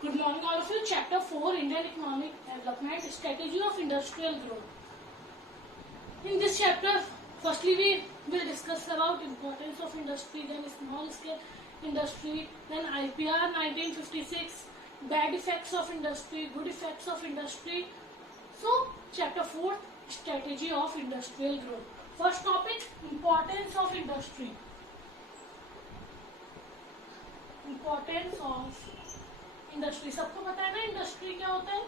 Good morning all of you. Chapter 4, Indian Economic Development, Strategy of Industrial Growth. In this chapter, firstly we will discuss about importance of industry, then small scale industry, then IPR 1956, bad effects of industry, good effects of industry. So, chapter 4, Strategy of Industrial Growth. First topic, importance of industry. Importance of industry. सबको पता है ना industry क्या होता है?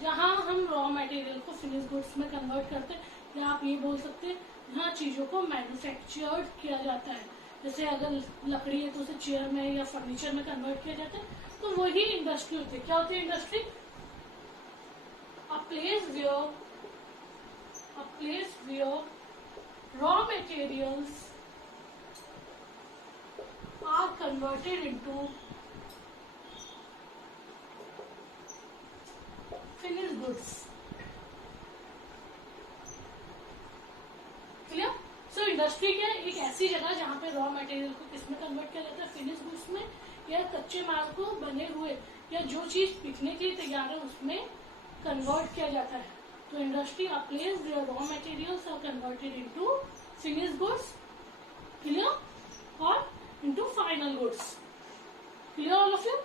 जहां हम raw material को फिनिश गुड्स में कन्वर्ट करते हैं, या आप ये बोल सकते हैं जहाँ चीजों को मैन्युफैक्चर्ड किया जाता है. जैसे अगर लकड़ी है तो उसे चेयर में या फर्नीचर में कन्वर्ट किया जाता है, तो वही इंडस्ट्री होती है. क्या होती है industry? A place where raw materials are converted into finish goods. Clear? So industry क्या है? एक ऐसी जगह जहाँ पे रॉ मटेरियल को किसमें कन्वर्ट किया जाता है? फिनिश गुड्स में, या कच्चे माल को बने हुए या जो चीज बिकने के लिए तैयार है उसमें कन्वर्ट किया जाता है. तो industry a place where raw materials are converted into finish goods, clear, और into final goods. Clear all of you?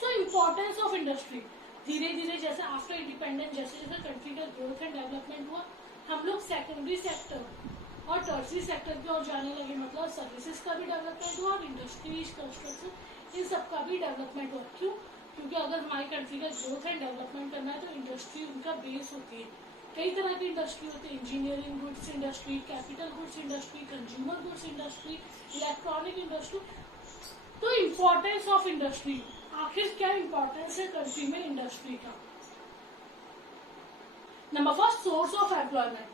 So importance of industry. धीरे धीरे जैसे आफ्टर इंडिपेंडेंस जैसे जैसे कंट्री का ग्रोथ एंड डेवलपमेंट हुआ, हम लोग सेकेंडरी सेक्टर और टर्सरी सेक्टर की ओर जाने लगे. मतलब सर्विसेज का भी डेवलपमेंट हुआ और इंडस्ट्रीज, कंस्ट्रक्शन, इन सब का भी डेवलपमेंट हुआ. क्यों? क्योंकि अगर हमारी कंट्री का ग्रोथ एंड डेवलपमेंट करना है तो इंडस्ट्री उनका बेस होती है. कई तरह की इंडस्ट्री होती है. Engineering goods industry, capital goods industry, consumer goods industry, electronic industry. तो इम्पोर्टेंस ऑफ इंडस्ट्री, आखिर क्या इंपॉर्टेंस है कंट्री में इंडस्ट्री का? Number first, source of employment.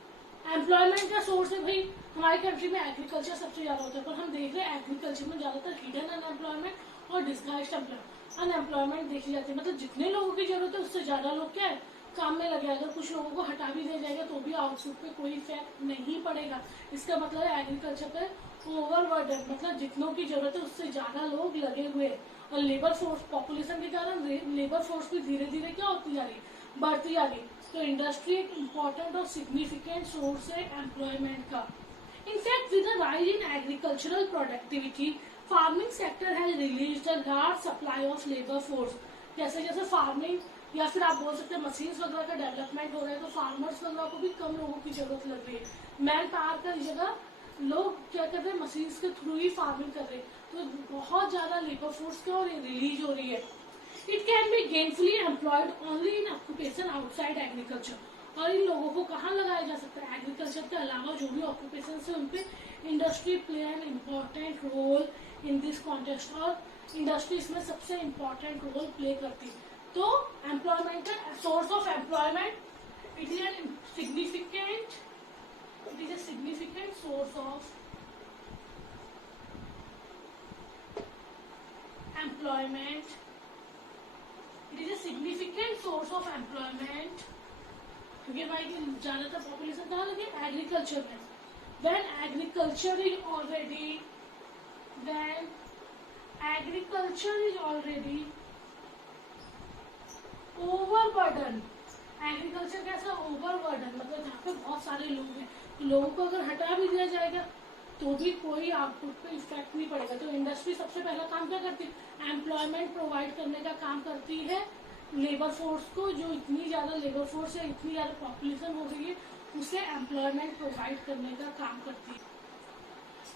Employment का सोर्स है भाई हमारी कंट्री में एग्रीकल्चर सबसे ज्यादा होता है, पर हम देख रहे हैं एग्रीकल्चर में ज्यादातर हिडन अनएम्प्लॉयमेंट और डिस्गाइज्ड अनएम्प्लॉयमेंट देखी जाती है. मतलब जितने लोगों की जरूरत है उससे ज्यादा लोग क्या है काम में लगे. अगर कुछ लोगों को हटा भी दिया जाएगा तो भी आउटपुट पे कोई इफेक्ट नहीं पड़ेगा. इसका मतलब है एग्रीकल्चर पे ओवरबर्डन, मतलब जितनों की जरूरत है उससे ज्यादा लोग लगे हुए हैं. और लेबर फोर्स, पॉपुलेशन के कारण लेबर फोर्स भी धीरे धीरे क्या होती जा रही है? बढ़ती जा रही. तो इंडस्ट्री एक इम्पोर्टेंट और सिग्निफिकेंट सोर्स है एम्प्लॉयमेंट का. In fact with the rise in agricultural productivity, farming sector has released a large supply of labour force. जैसे जैसे फार्मिंग या फिर आप बोल सकते हैं मशीन्स वगैरह का डेवलपमेंट हो रहा है, तो फार्मर्स वगैरह को भी कम लोगों की जरूरत लग रही है. मैन पावर की जगह लोग क्या कर रहे हैं? मशीन्स के थ्रू ही फार्मिंग कर रहे हैं. तो बहुत ज्यादा लेबर फोर्स क्या और रिलीज हो रही है. It can be gainfully employed only in occupation outside agriculture. और इन लोगों को कहाँ लगाया जा सकता है? एग्रीकल्चर के अलावा जो भी ऑक्यूपेशन है उनपे industry play an important role in this context. और इंडस्ट्री इसमें सबसे इम्पोर्टेंट रोल प्ले करती है. तो employment, source of employment, it is an significant source of employment. It is a significant source of employment. क्योंकि हमारी ज्यादातर पॉपुलेशन कहाँ लगे? एग्रीकल्चर में. When agriculture is already overburden. Agriculture कैसा? ओवरबर्डन, मतलब जहाँ पे बहुत सारे लोग हैं, तो लोगों को अगर हटा भी दिया जाएगा तो भी कोई आउटपुट पे इफेक्ट नहीं पड़ेगा. तो इंडस्ट्री सबसे पहला काम क्या करती है? एम्प्लॉयमेंट प्रोवाइड करने का काम करती है लेबर फोर्स को. जो इतनी ज्यादा लेबर फोर्स है, इतनी ज्यादा पॉपुलेशन हो गई है, उसे एम्प्लॉयमेंट प्रोवाइड करने का काम करती है.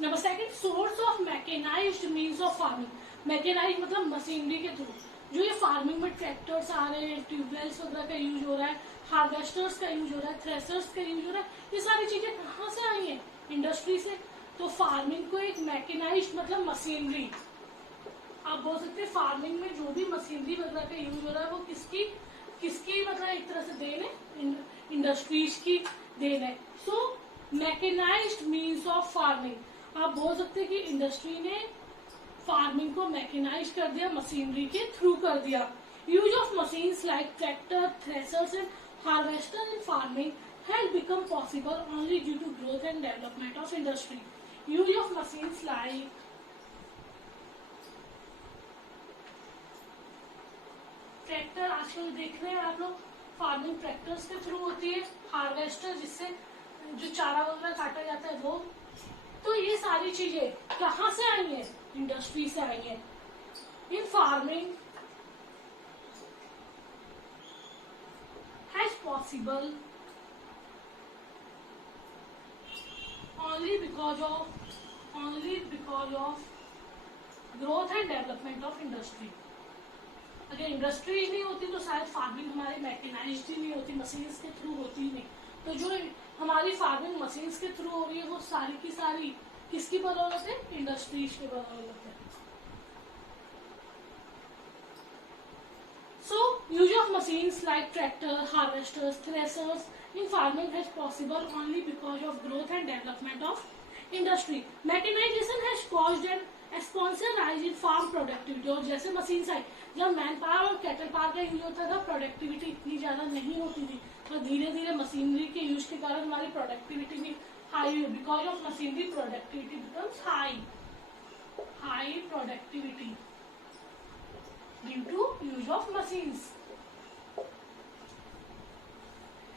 Number second, source of mechanized means of farming. Mechanize मतलब मशीनरी के थ्रू. जो ये फार्मिंग में ट्रैक्टर्स आ रहे हैं, ट्यूबवेल्स वगैरह का यूज हो रहा है, हार्वेस्टर्स का यूज हो रहा है, थ्रेसर्स का यूज हो रहा है, ये सारी चीजें कहाँ से आई हैं? इंडस्ट्री से. तो फार्मिंग को एक मैकेनाइज्ड मतलब मशीनरी, आप बोल सकते हैं फार्मिंग में जो भी मशीनरी वगैरह का यूज हो रहा है वो किसकी मतलब एक तरह से देन है? इंडस्ट्रीज की देन है. सो मैकेनाइज्ड मीन्स ऑफ फार्मिंग, आप बोल सकते हैं कि इंडस्ट्री ने फार्मिंग को मैकेनाइज कर दिया, मशीनरी के थ्रू कर दिया. Use of machines like tractor, threshers and harvester in farming has become possible only due to growth and development of industry. Use of machines like tractor आजकल देख रहे हैं आप लोग, फार्मिंग ट्रैक्टर्स के थ्रू होती है, हार्वेस्टर जिससे जो चारा वगैरह काटा जाता है वो। तो ये सारी चीजें कहाँ से आई है? इंडस्ट्री से आई है। इन farming has possible only because of growth and development of industry। अगर इंडस्ट्री नहीं होती तो शायद फार्मिंग हमारी मैकेनाइज्ड ही नहीं होती, मशीन्स के थ्रू होती ही नहीं। तो जो हमारी फार्मिंग मशीन्स के थ्रू हो रही है वो सारी की सारी किसकी बदौलत है? इंडस्ट्रीज की बदौलत है। So, use of machines like tractor, harvesters, threshers in farming has possible only because of growth and development of industry। Mechanization has caused an exponential rise in farm productivity। और जैसे मशीन आई, जब man power और cattle power का use होता था productivity इतनी ज्यादा नहीं होती थी, तो धीरे धीरे मशीनरी के यूज के कारण हमारी प्रोडक्टिविटी भी हाई हुई। Because of machinery productivity becomes high productivity due to use of machines।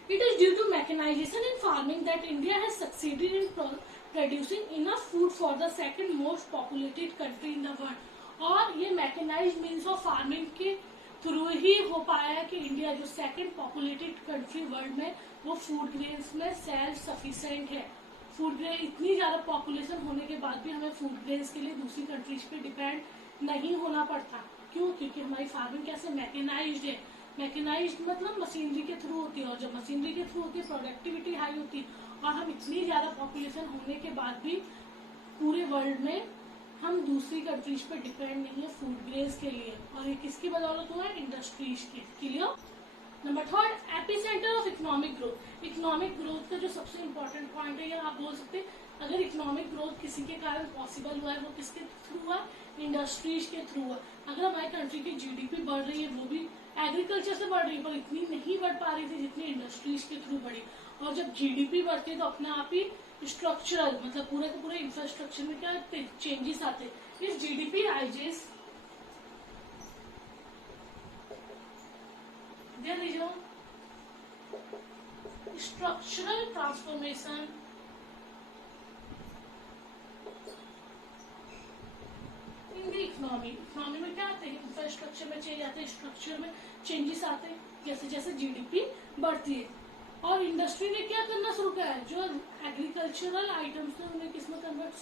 It is due to mechanization in farming that India has succeeded in producing enough food for the second most populated country in the world। और ये mechanised means of farming के through ही हो पाया है कि India जो second populated country world में वो फूड ग्रेन्स में सेल्फ सफिशिएंट है। फूड ग्रेन इतनी ज्यादा पॉपुलेशन होने के बाद भी हमें फूड ग्रेन्स के लिए दूसरी कंट्रीज पे डिपेंड नहीं होना पड़ता। क्यों? क्योंकि हमारी फार्मिंग कैसे मैकेनाइज्ड है। मैकेनाइज्ड मतलब मशीनरी के थ्रू होती है, और जब मशीनरी के थ्रू होती है प्रोडक्टिविटी हाई होती है। और हम इतनी ज्यादा पॉपुलेशन होने के बाद भी पूरे वर्ल्ड में हम दूसरी कंट्रीज पे डिपेंड नहीं है फूड ग्रेन्स के लिए। और ये किसकी बदौलत हुआ है? इंडस्ट्रीज के। Clear? Number third, epicentre of economic growth. Economic growth का जो सबसे इंपॉर्टेंट पॉइंट है, ये आप बोल सकते हैं अगर इकोनॉमिक ग्रोथ किसी के कारण पॉसिबल हुआ है वो किसके थ्रू हुआ? इंडस्ट्रीज के थ्रू हुआ। अगर हमारी कंट्री की जीडीपी बढ़ रही है वो भी एग्रीकल्चर से बढ़ रही है, पर इतनी नहीं बढ़ पा रही थी जितनी इंडस्ट्रीज के थ्रू बढ़ी। और जब जीडीपी बढ़ती है तो अपने आप ही स्ट्रक्चरल मतलब पूरे के पूरे इंफ्रास्ट्रक्चर में क्या चेंजेस आते हैं। इस GDP rises there is a structural transformation in the economy। Economy में क्या आते हैं? इंफ्रास्ट्रक्चर में चेंज आते हैं, स्ट्रक्चर में चेंजेस आते हैं जैसे जैसे जीडीपी बढ़ती है। और इंडस्ट्री ने क्या करना शुरू किया है? जो एग्रीकल्चरल आइटम्स थे उन्हें किसमें कन्वर्ट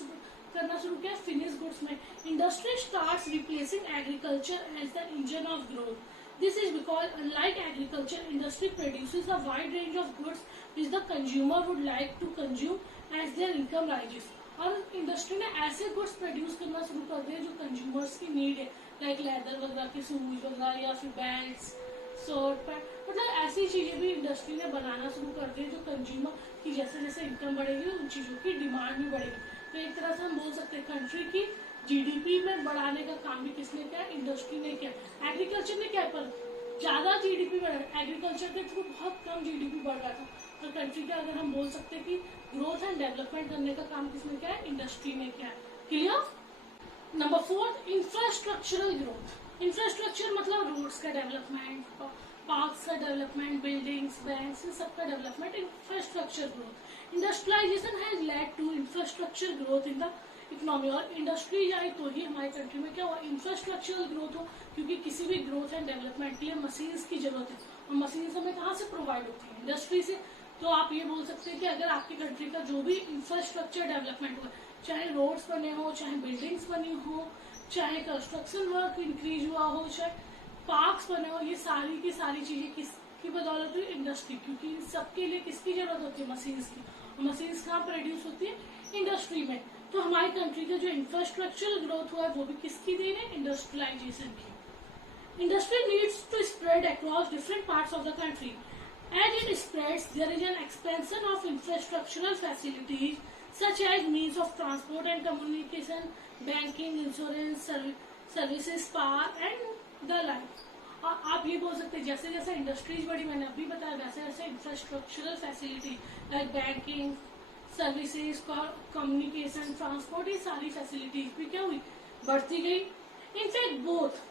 करना शुरू किया? फिनिश गुड्स में। Industry starts replacing agriculture as the engine of growth. This is because unlike agriculture, industry produces a wide range of goods which the consumer would like to consume as their income rises। और industry ने ऐसे goods produce करना शुरू कर दिए जो consumers की need है, लाइक लेदर वगैरह के शूज वगैरह या फिर बेल्ट्स, शर्ट, पैंट, मतलब ऐसी चीजें भी इंडस्ट्री ने बनाना शुरू कर दी जो कंज्यूमर की जैसे जैसे इनकम बढ़ेगी उन चीजों की डिमांड भी बढ़ेगी। तो एक तरह से हम बोल सकते हैं कंट्री की जीडीपी में बढ़ाने का काम भी किसने किया? इंडस्ट्री ने किया। एग्रीकल्चर ने क्या, पर ज्यादा जीडीपी बढ़ा। एग्रीकल्चर के थ्रू बहुत कम जीडीपी बढ़ रहा था। तो कंट्री का अगर हम बोल सकते हैं कि ग्रोथ एंड डेवलपमेंट करने का काम किसने किया है? इंडस्ट्री ने किया। Clear? Number fourth, infrastructural growth. Infrastructure मतलब रोड्स का डेवलपमेंट, पार्क्स का डेवलपमेंट, बिल्डिंग्स, बैंक्स, इन सब का development infrastructure growth. Industrialization has led to infrastructure growth in the economy. और इंडस्ट्री आई तो ही हमारी कंट्री में क्या हुआ? इंफ्रास्ट्रक्चरल ग्रोथ हो, क्योंकि किसी भी ग्रोथ एंड डेवलपमेंट के लिए मशीन्स की जरूरत है। और मशीन्स हमें कहाँ से प्रोवाइड होती है? इंडस्ट्री से। तो आप ये बोल सकते हैं कि अगर आपकी कंट्री का जो भी इंफ्रास्ट्रक्चर डेवलपमेंट हुआ, चाहे रोड्स बने हो, चाहे बिल्डिंग्स बनी हो, चाहे कंस्ट्रक्शन वर्क इंक्रीज हुआ हो, चाहे पार्क्स बने हो, ये सारी की सारी चीजें किसकी बदौलत हुई? इंडस्ट्री। क्योंकि इन सबके लिए किसकी जरूरत होती है? मशीन्स की। और मशीन्स कहाँ प्रोड्यूस होती है? इंडस्ट्री में। तो हमारी कंट्री का जो इंफ्रास्ट्रक्चरल ग्रोथ हुआ है वो भी किसकी देन है? इंडस्ट्रियलाइजेशन की। Industry needs to spread across different parts of the country. As it spreads, there is an expansion of infrastructural facilities such as means of transport and communication, banking, insurance, services, power and the like। और आप ये बोल सकते हैं जैसे जैसे industries बढ़ी, मैंने अभी बताया, वैसे वैसे infrastructural facility like banking, services, communication, transport, ये सारी फैसिलिटीज भी क्या हुई? बढ़ती गई। In fact both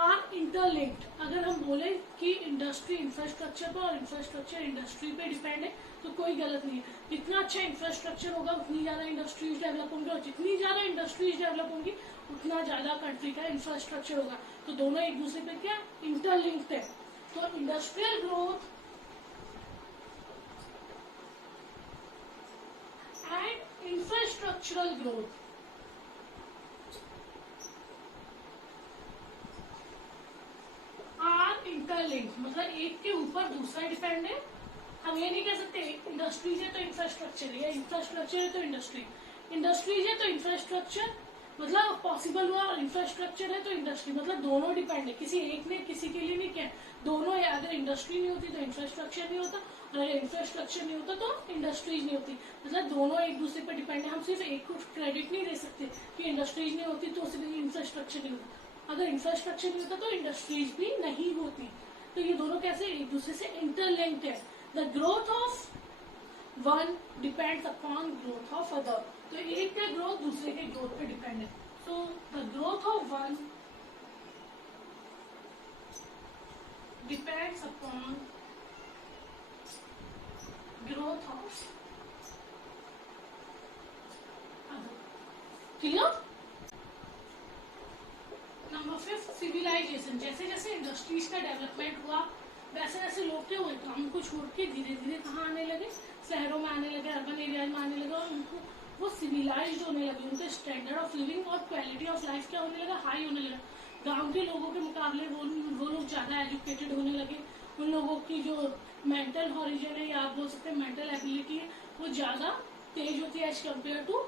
are interlinked. अगर हम बोले कि इंडस्ट्री इंफ्रास्ट्रक्चर पर और इंफ्रास्ट्रक्चर इंडस्ट्री पे डिपेंड है तो कोई गलत नहीं है। जितना अच्छा इंफ्रास्ट्रक्चर होगा उतनी ज़्यादा इंडस्ट्रीज डेवलप होंगी, और जितनी ज़्यादा इंडस्ट्रीज डेवलप होंगी उतना ज़्यादा कंट्री का इंफ्रास्ट्रक्चर होगा। तो दोनों एक दूसरे पे क्या इंटरलिंक्ड है। तो industrial growth and infrastructural growth are interlink, मतलब एक के ऊपर दूसरा डिपेंड है। हम ये नहीं कह सकते इंडस्ट्रीज है तो इंफ्रास्ट्रक्चर है, या इंफ्रास्ट्रक्चर है तो इंडस्ट्री, इंडस्ट्रीज है तो इंफ्रास्ट्रक्चर मतलब पॉसिबल हुआ, और इंफ्रास्ट्रक्चर है तो इंडस्ट्री, मतलब दोनों डिपेंड है। किसी एक ने किसी के लिए नहीं किया, दोनों है। अगर इंडस्ट्री नहीं होती तो इंफ्रास्ट्रक्चर नहीं होता, और अगर इंफ्रास्ट्रक्चर नहीं होता तो इंडस्ट्रीज नहीं होती। मतलब दोनों एक दूसरे पर डिपेंड है। हम सिर्फ एक को क्रेडिट नहीं दे सकते कि इंडस्ट्रीज नहीं होती तो सिर्फ इंफ्रास्ट्रक्चर नहीं होता, अगर इंफ्रास्ट्रक्चर नहीं होता तो इंडस्ट्रीज भी नहीं होती। तो ये दोनों कैसे एक दूसरे से इंटरलिंक्ड है। The growth of one depends upon growth of other. तो एक का ग्रोथ दूसरे के ग्रोथ पे डिपेंड है। So the growth of one depends upon growth of other. Clear? Number 5 civilization. जैसे जैसे इंडस्ट्रीज का डेवलपमेंट हुआ वैसे वैसे लोग क्या हुए, गांव को छोड़ के धीरे धीरे कहाँ आने लगे, शहरों में आने लगे, अर्बन एरिया में आने लगे, और उनको वो सिविलाइज्ड होने लगे। उनका स्टैंडर्ड ऑफ लिविंग और क्वालिटी ऑफ लाइफ क्या होने लगा, हाई होने लगा। गांव के लोगों के मुकाबले वो लोग ज़्यादा एजुकेटेड होने लगे। उन लोगों की जो मेंटल हॉरिजन है, या आप बोल सकते हैं मेंटल एबिलिटी है, वो ज़्यादा तेज होती है as compare to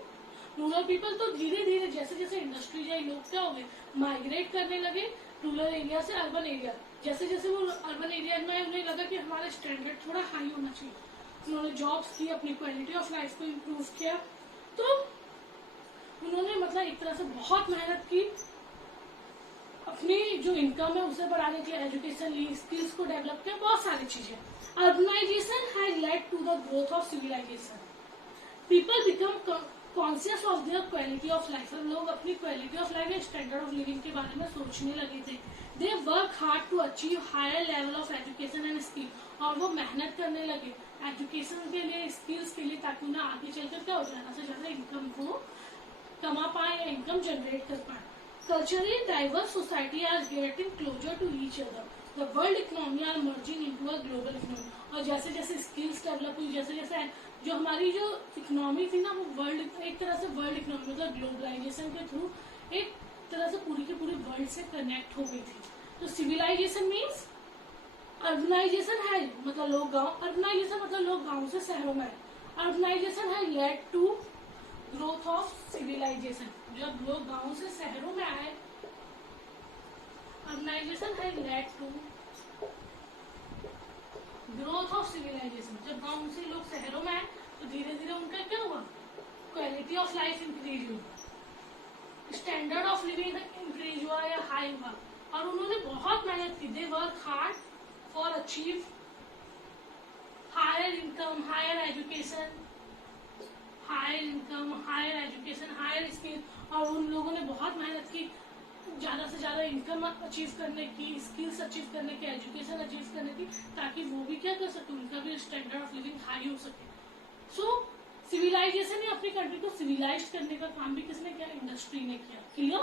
rural people. तो धीरे धीरे जैसे जैसे इंडस्ट्रीज आई, लोग क्या हो गए, माइग्रेट करने लगे रूरल एरिया से अर्बन एरिया। जैसे जैसे वो अर्बन एरिया में उन्हें लगा कि हमारा स्टैंडर्ड थोड़ा हाई होना चाहिए, उन्होंने जॉब्स की, अपनी क्वालिटी ऑफ लाइफ को इम्प्रूव किया। तो उन्होंने मतलब एक तरह से बहुत मेहनत की अपनी जो इनकम है उसे बढ़ाने के लिए, एजुकेशन ली, स्किल्स को डेवलप किया, बहुत सारी चीजें। Urbanisation has led to the growth of civilisation. People become conscious of their quality of life. लोग अपनी क्वालिटी ऑफ लाइफ या स्टैंडर्ड ऑफ लिविंग के बारे में सोचने लगे थे। They work hard to achieve higher level of education and skill. और वो मेहनत करने लगे एजुकेशन के लिए, स्किल्स के लिए, ताकि उन्हें आगे चलकर क्या हो, ज्यादा से ज्यादा इनकम को कमा पाए या इनकम जनरेट कर पाए। Culturally diverse society are getting closer to each other. The world economy are merging into a global economy. और जैसे जैसे स्किल्स डेवलप हुई, जैसे जैसे जो हमारी जो इकोनॉमी थी ना, वो वर्ल्ड एक तरह से वर्ल्ड इकोनॉमी मतलब ग्लोबलाइजेशन के थ्रू एक तरह से पूरी की पूरी वर्ल्ड से कनेक्ट हो गई थी। तो सिविलाइजेशन मीन्स अर्बनाइजेशन है, मतलब लोग गांव, अर्बनाइजेशन मतलब लोग गांव से शहरों में आए। अर्बनाइजेशन है led to growth of civilisation. जब लोग गांव से शहरों में आए, अर्बनाइजेशन है led to growth of civilisation. जब गांव से लोग शहरों में आए तो धीरे धीरे उनका क्या हुआ, क्वालिटी ऑफ लाइफ इंक्रीज हुई, स्टैंडर्ड ऑफ लिविंग इंक्रीज हुआ या हाई हुआ, और उन्होंने बहुत मेहनत की। They work hard for achieve higher income, higher education, higher income, higher education, higher skill. और उन लोगों ने बहुत मेहनत की ज्यादा से ज्यादा इनकम अचीव करने की, स्किल्स अचीव करने की, एजुकेशन अचीव करने की, ताकि वो भी क्या कर सके, उनका भी स्टैंडर्ड ऑफ लिविंग हाई हो सके। सो सिविलाइजेशन ने अपनी कंट्री को सिविलाइज करने का काम भी किसने किया, इंडस्ट्री ने किया। क्लियर?